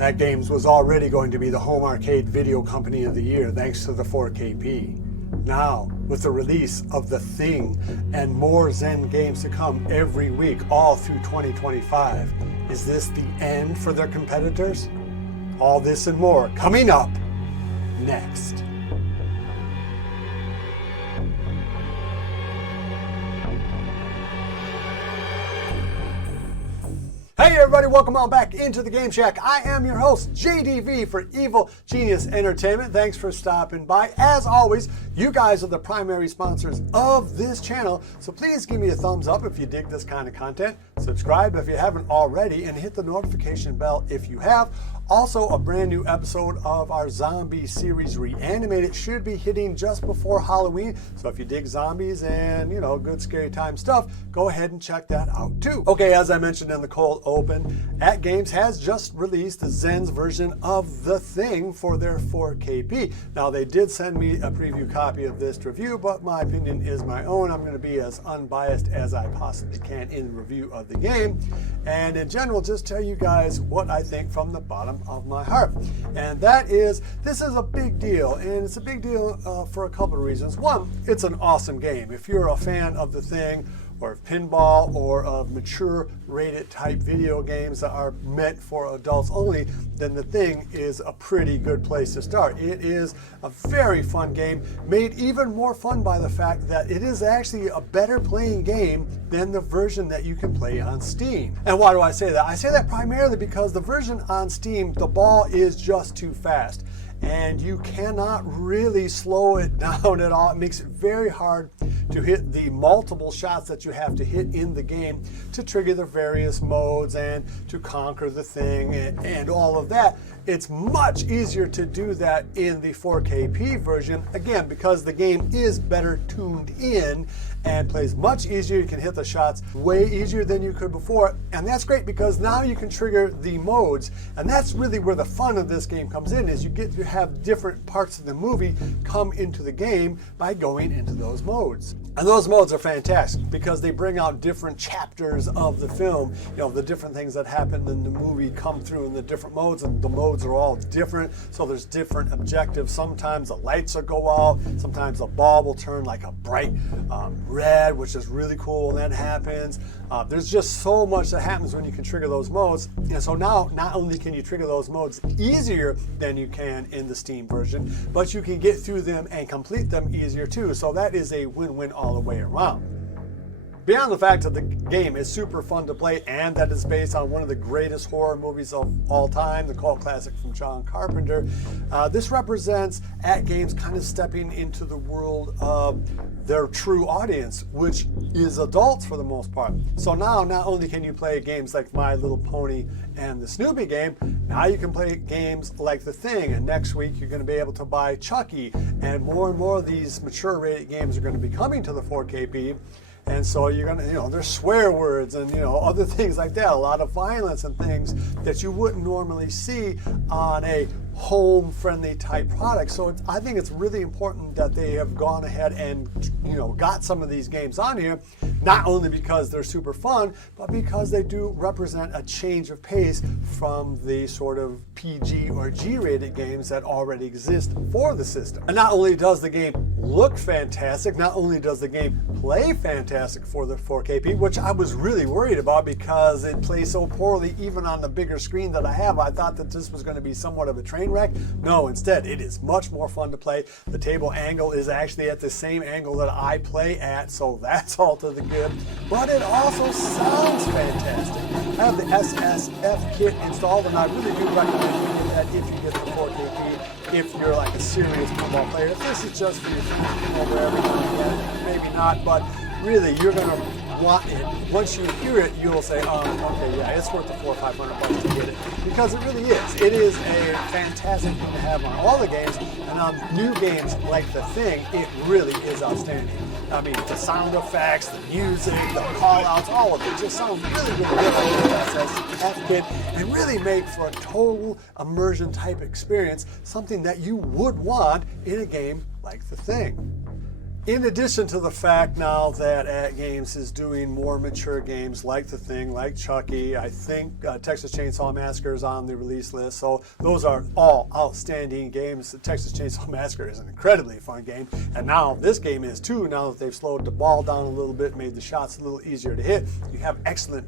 AtGames was already going to be the home arcade video company of the year thanks to the 4KP. Now, with the release of The Thing and more Zen games to come every week all through 2025, is this the end for their competitors? All this and more coming up next. Hey everybody, welcome on back into the Game Shack. I am your host, JDV for Evil Genius Entertainment. Thanks for stopping by. As always, you guys are the primary sponsors of this channel, so please give me a thumbs up if you dig this kind of content. Subscribe if you haven't already, and hit the notification bell if you have. Also, a brand new episode of our zombie series, Reanimated, should be hitting just before Halloween. So if you dig zombies and, good scary time stuff, go ahead and check that out too. Okay, as I mentioned in the cold open, AtGames has just released Zen's version of The Thing for their 4KP. Now, they did send me a preview copy of this to review, but my opinion is my own. I'm going to be as unbiased as I possibly can in the review of the game. And in general, just tell you guys what I think from the bottom of my heart. And that is, this is a big deal, and it's a big deal for a couple of reasons. One, it's an awesome game. If you're a fan of The Thing, or of pinball, or of mature rated type video games that are meant for adults only, then The Thing is a pretty good place to start. It is a very fun game, made even more fun by the fact that it is actually a better playing game than the version that you can play on Steam. And why do I say that? I say that primarily because the version on Steam, the ball is just too fast, and you cannot really slow it down at all. It makes it very hard to hit the multiple shots that you have to hit in the game to trigger the various modes and to conquer the thing and all of that. It's much easier to do that in the 4KP version, again, because the game is better tuned in and plays much easier. You can hit the shots way easier than you could before, and that's great because now you can trigger the modes, and that's really where the fun of this game comes in, is you get to have different parts of the movie come into the game by going into those modes. And those modes are fantastic because they bring out different chapters of the film. The different things that happen in the movie come through in the different modes, and the modes are all different, so there's different objectives. Sometimes the lights will go out, sometimes the ball will turn like a bright red, which is really cool when that happens. There's just so much that happens when you can trigger those modes, and so now not only can you trigger those modes easier than you can in the Steam version, but you can get through them and complete them easier too, so that is a win-win all the way around. Beyond the fact that the game is super fun to play and that it's based on one of the greatest horror movies of all time, the cult classic from John Carpenter, this represents AtGames kind of stepping into the world of their true audience, which is adults for the most part. So now, not only can you play games like My Little Pony and the Snoopy game, now you can play games like The Thing, and next week you're going to be able to buy Chucky, and more of these mature rated games are going to be coming to the 4KP. And so you're gonna, there's swear words and, other things like that, a lot of violence and things that you wouldn't normally see on a home-friendly type product. So I think it's really important that they have gone ahead and, got some of these games on here, not only because they're super fun, but because they do represent a change of pace from the sort of PG or G-rated games that already exist for the system. And not only does the game look fantastic, not only does the game play fantastic for the 4KP, which I was really worried about because it plays so poorly even on the bigger screen that I have. I thought that this was going to be somewhat of a train wreck. No, instead, it is much more fun to play. The table angle is actually at the same angle that I play at, so that's all to the good. But it also sounds fantastic. I have the SSF kit installed, and I really do recommend you get that if you get the 4KP, if you're like a serious pinball player. If this is just for your friends or wherever you want to get it, maybe not, but really, you're going to want it. Once you hear it, you'll say, okay, yeah, it's worth the $400 or $500 to get it, because it really is. It is a fantastic thing to have on all the games, and on new games like The Thing, it really is outstanding. I mean, the sound effects, the music, the call-outs, all of it just sound really good on the SSF kit, and really make for a total immersion type experience, something that you would want in a game like The Thing. In addition to the fact now that AtGames is doing more mature games like The Thing, like Chucky, I think Texas Chainsaw Massacre is on the release list. So those are all outstanding games. The Texas Chainsaw Massacre is an incredibly fun game. And now this game is too, now that they've slowed the ball down a little bit, made the shots a little easier to hit. You have excellent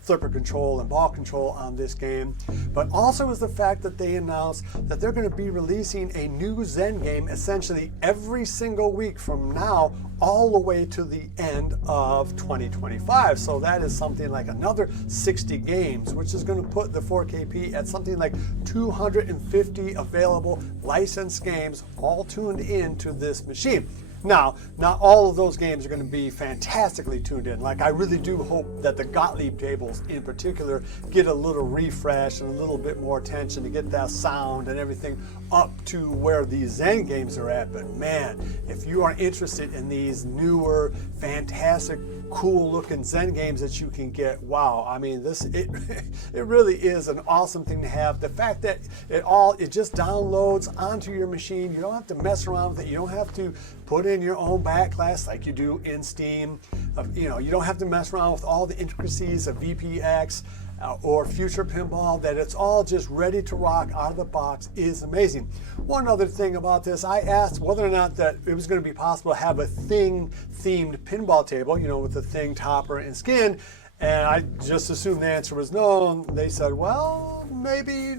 flipper control and ball control on this game. But also is the fact that they announced that they're going to be releasing a new Zen game essentially every single week from now all the way to the end of 2025. So that is something like another 60 games, which is going to put the 4KP at something like 250 available licensed games all tuned into this machine. Now, not all of those games are going to be fantastically tuned in. Like, I really do hope that the Gottlieb tables in particular get a little refresh and a little bit more attention to get that sound and everything up to where these Zen games are at. But man, if you are interested in these newer, fantastic, cool looking Zen games that you can get, wow, I mean, it really is an awesome thing to have. The fact that it just downloads onto your machine, you don't have to mess around with it, you don't have to put in your own backclass like you do in Steam. You don't have to mess around with all the intricacies of VPX or Future Pinball. That it's all just ready to rock out of the box is amazing. One other thing about this, I asked whether or not that it was going to be possible to have a Thing themed pinball table, with the Thing topper and skin, and I just assumed the answer was no. And they said, well, maybe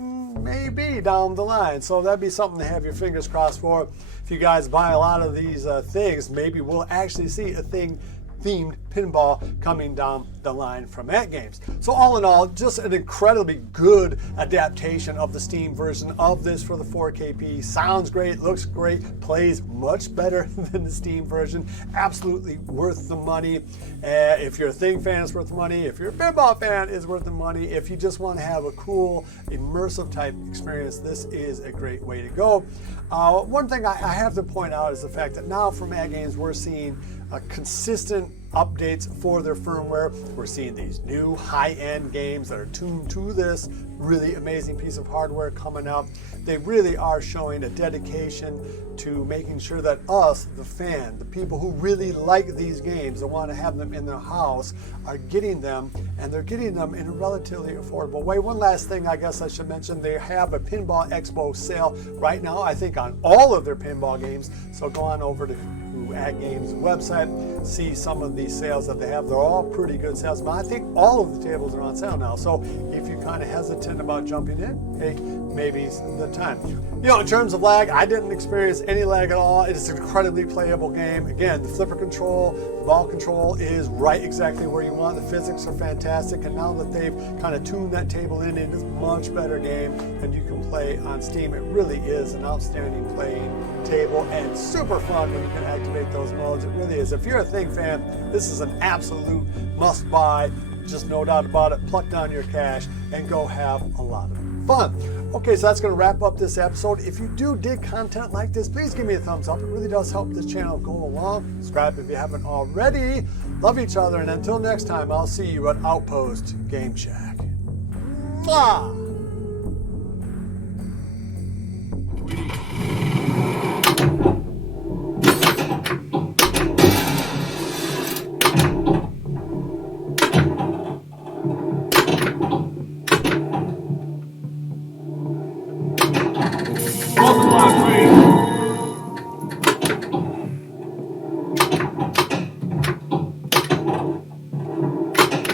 down the line. So that'd be something to have your fingers crossed for. If you guys buy a lot of these things, maybe we'll actually see a Thing themed pinball coming down the line from AtGames. So all in all, just an incredibly good adaptation of the Steam version of this for the 4KP. Sounds great, looks great, plays much better than the Steam version. Absolutely worth the money. If you're a Thing fan, it's worth the money. If you're a pinball fan, it's worth the money. If you just want to have a cool, immersive type experience, this is a great way to go. One thing I have to point out is the fact that now from AtGames, we're seeing consistent updates for their firmware. We're seeing these new high-end games that are tuned to this really amazing piece of hardware coming out. They really are showing a dedication to making sure that us, the fan, the people who really like these games and want to have them in their house, are getting them, and they're getting them in a relatively affordable way. One last thing I guess I should mention, they have a Pinball Expo sale right now, I think on all of their pinball games. So go on over to AtGames website, see some of these sales that they have. They're all pretty good sales, but I think all of the tables are on sale now. So if you're kind of hesitant about jumping in, hey, maybe it's the time. In terms of lag, I didn't experience any lag at all. It is an incredibly playable game. Again, the flipper control, the ball control is right exactly where you want. The physics are fantastic, and now that they've kind of tuned that table in, it is a much better game than you can play on Steam. It really is an outstanding playing table and super fun when you can activate those modes. It really is. If you're a Thing fan, this is an absolute must buy. Just no doubt about it. Pluck down your cash and go have a lot of fun. Okay, so that's going to wrap up this episode. If you do dig content like this, please give me a thumbs up. It really does help this channel go along. Subscribe if you haven't already. Love each other, and until next time, I'll see you at Outpost Game Shack. Mwah!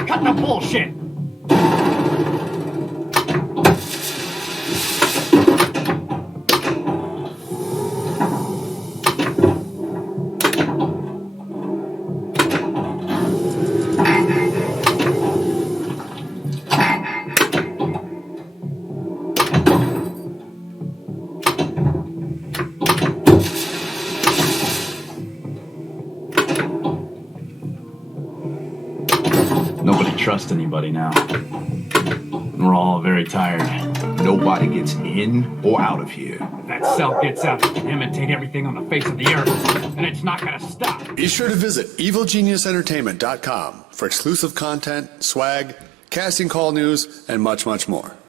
Cut the bullshit! Nobody trusts anybody now. We're all very tired. Nobody gets in or out of here. If that cell gets out, it can imitate everything on the face of the earth, and it's not gonna stop. Be sure to visit evilgeniusentertainment.com for exclusive content, swag, casting call news, and much, much more.